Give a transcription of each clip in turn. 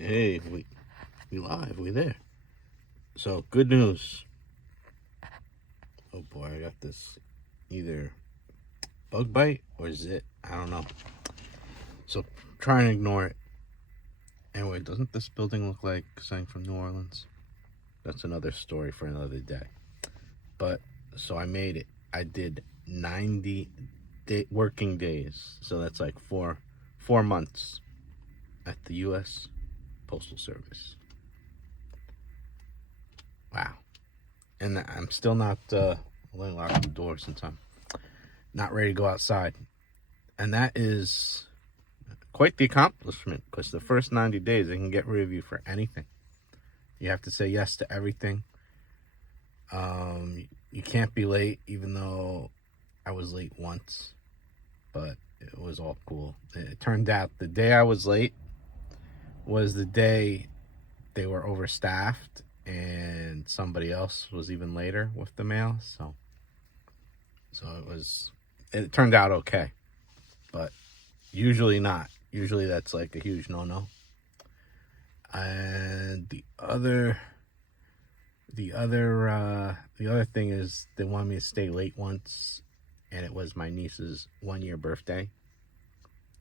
Hey, we live. We there. So good news. Oh boy, I got this either bug bite or zit. I don't know. So try and ignore it. Anyway, doesn't this building look like something from New Orleans? That's another story for another day. But so I made it. I did 90 working days. So that's like four months at the U.S. Postal Service. Wow. And I'm still not only locking the door since I'm not ready to go outside. And that is quite the accomplishment, because the first 90 days they can get rid of you for anything. You have to say yes to everything. You can't be late, even though I was late once, but it was all cool. It turned out the day I was late was the day they were overstaffed and somebody else was even later with the mail. So it turned out okay, but usually not. Usually that's like a huge no-no. And the other thing is they wanted me to stay late once, and it was my niece's 1-year birthday,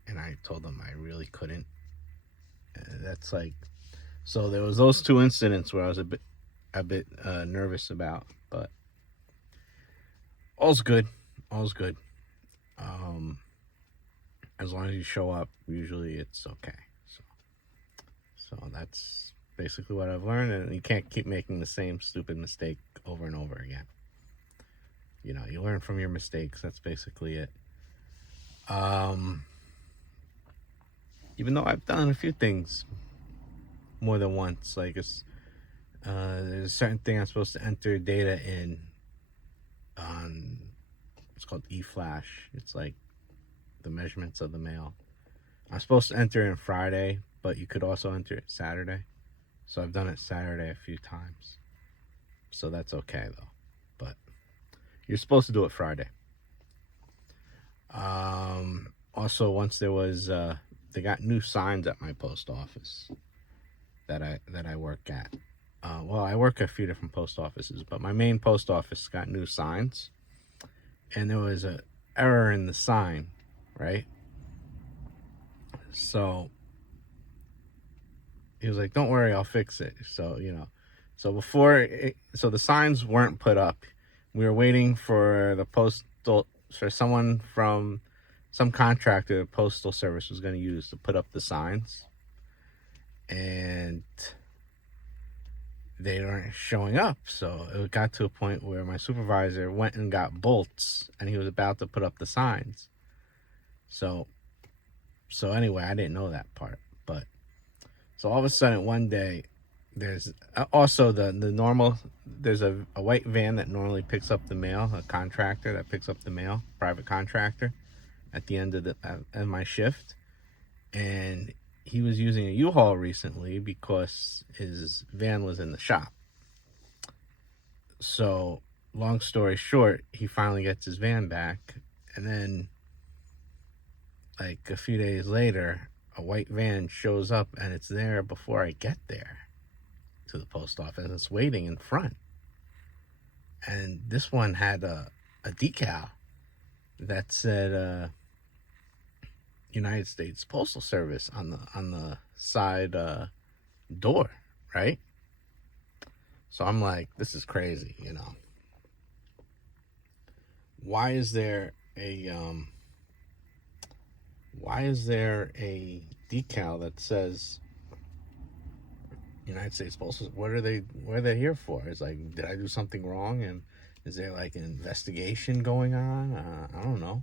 and I told them I really couldn't. That's like, so there was those two incidents where I was a bit nervous about, but all's good. As long as you show up, usually it's okay. So that's basically what I've learned, and you can't keep making the same stupid mistake over and over again. You know, you learn from your mistakes. That's basically it. Even though I've done a few things more than once, like there's a certain thing I'm supposed to enter data in on, it's called e-flash. It's like the measurements of the mail. I'm supposed to enter in Friday, but you could also enter it Saturday. So I've done it Saturday a few times. So that's okay though. But you're supposed to do it Friday. Also, once there was they got new signs at my post office that I work at. Well, I work at a few different post offices, but my main post office got new signs, and there was an error in the sign, right? So he was like, "Don't worry, I'll fix it." So so so the signs weren't put up. We were waiting for someone from some contractor the postal service was going to use to put up the signs, and they weren't showing up. So it got to a point where my supervisor went and got bolts, and he was about to put up the signs. So anyway, I didn't know that part. But so all of a sudden one day, there's also the normal, there's a white van that normally picks up the mail, a contractor that picks up the mail, private contractor, at the end of my shift. And he was using a U-Haul recently because his van was in the shop. So long story short, he finally gets his van back, and then like a few days later, a white van shows up, and it's there before I get there to the post office. It's waiting in front, and this one had a decal that said United States Postal Service on the side door, right? So I'm like, this is crazy, Why is there a decal that says United States Postal? What are they here for? It's like, did I do something wrong? And is there like an investigation going on? I don't know.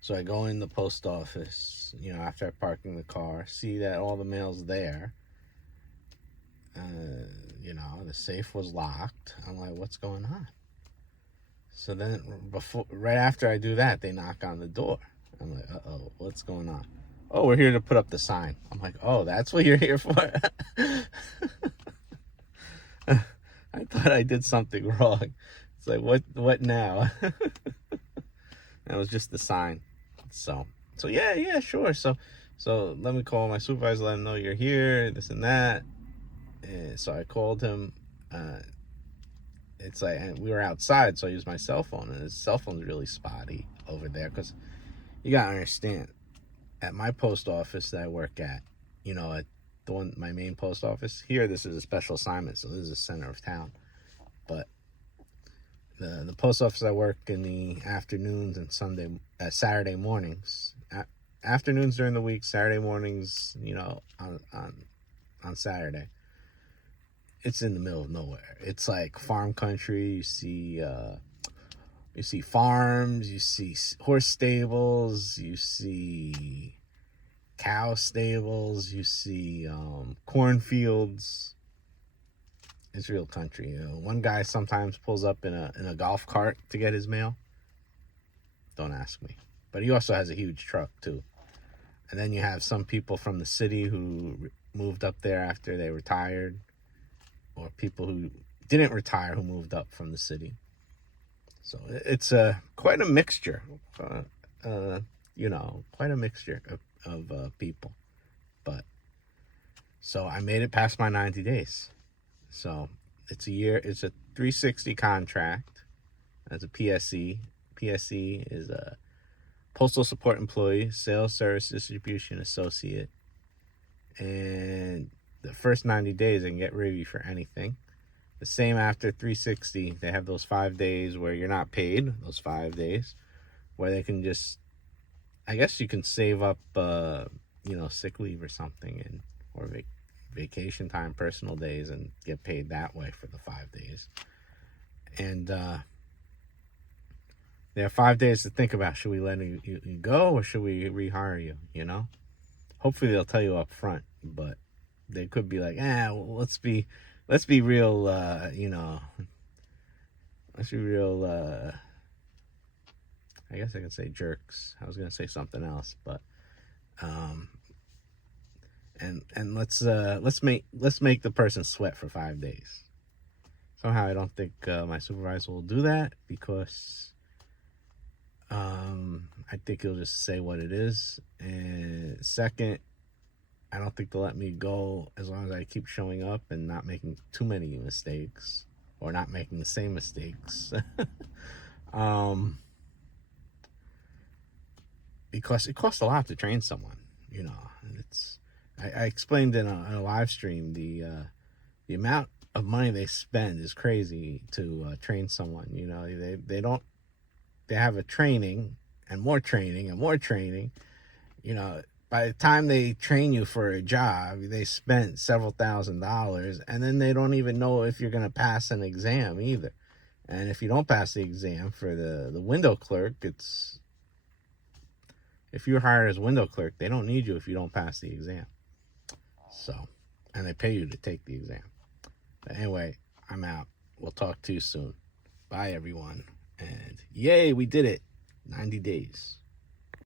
So I go in the post office, after parking the car, see that all the mail's there. The safe was locked. I'm like, what's going on? So then right after I do that, they knock on the door. I'm like, uh-oh, what's going on? Oh, we're here to put up the sign. I'm like, oh, that's what you're here for? I thought I did something wrong. It's like, what now? That was just the sign. So yeah, sure. So So let me call my supervisor, let him know you're here, this and that. And so I called him. It's like, and we were outside, so I used my cell phone, and his cell phone's really spotty over there. Because you gotta understand, at my post office that I work at, at the one, my main post office here, this is a special assignment, so this is the center of town. But the post office I work in the afternoons and Saturday mornings, afternoons during the week, Saturday mornings, on Saturday. It's in the middle of nowhere. It's like farm country. You see farms, you see horse stables, you see cow stables, you see cornfields. It's real country. One guy sometimes pulls up in a golf cart to get his mail. Don't ask me. But he also has a huge truck too. And then you have some people from the city who moved up there after they retired, or people who didn't retire who moved up from the city. So it's quite a mixture, quite a mixture of people. But so I made it past my 90 days. So it's a 360 contract as a PSE. PSE is a Postal Support Employee, Sales Service Distribution Associate. And the first 90 days, I can get rid of you for anything. The same after 360, they have those 5 days where you're not paid, those 5 days, where they can just, I guess you can save up, sick leave or something, or vacation time, personal days, and get paid that way for the 5 days. And they have 5 days to think about, should we let you go or should we rehire you, Hopefully they'll tell you up front, but they could be like, let's be real, let's be real, I guess I could say jerks. I was going to say something else, but, and let's make the person sweat for 5 days. Somehow I don't think my supervisor will do that, because I think he'll just say what it is. And second, I don't think they'll let me go as long as I keep showing up and not making too many mistakes, or not making the same mistakes. Because it costs a lot to train someone, I explained in a live stream, the amount of money they spend is crazy to train someone. They have a training and more training and more training. By the time they train you for a job, they spent several $1,000s, and then they don't even know if you're going to pass an exam either. And if you don't pass the exam for the window clerk, if you're hired as window clerk, they don't need you if you don't pass the exam. So, and they pay you to take the exam. But anyway, I'm out. We'll talk to you soon. Bye, everyone. And yay, we did it. 90 days.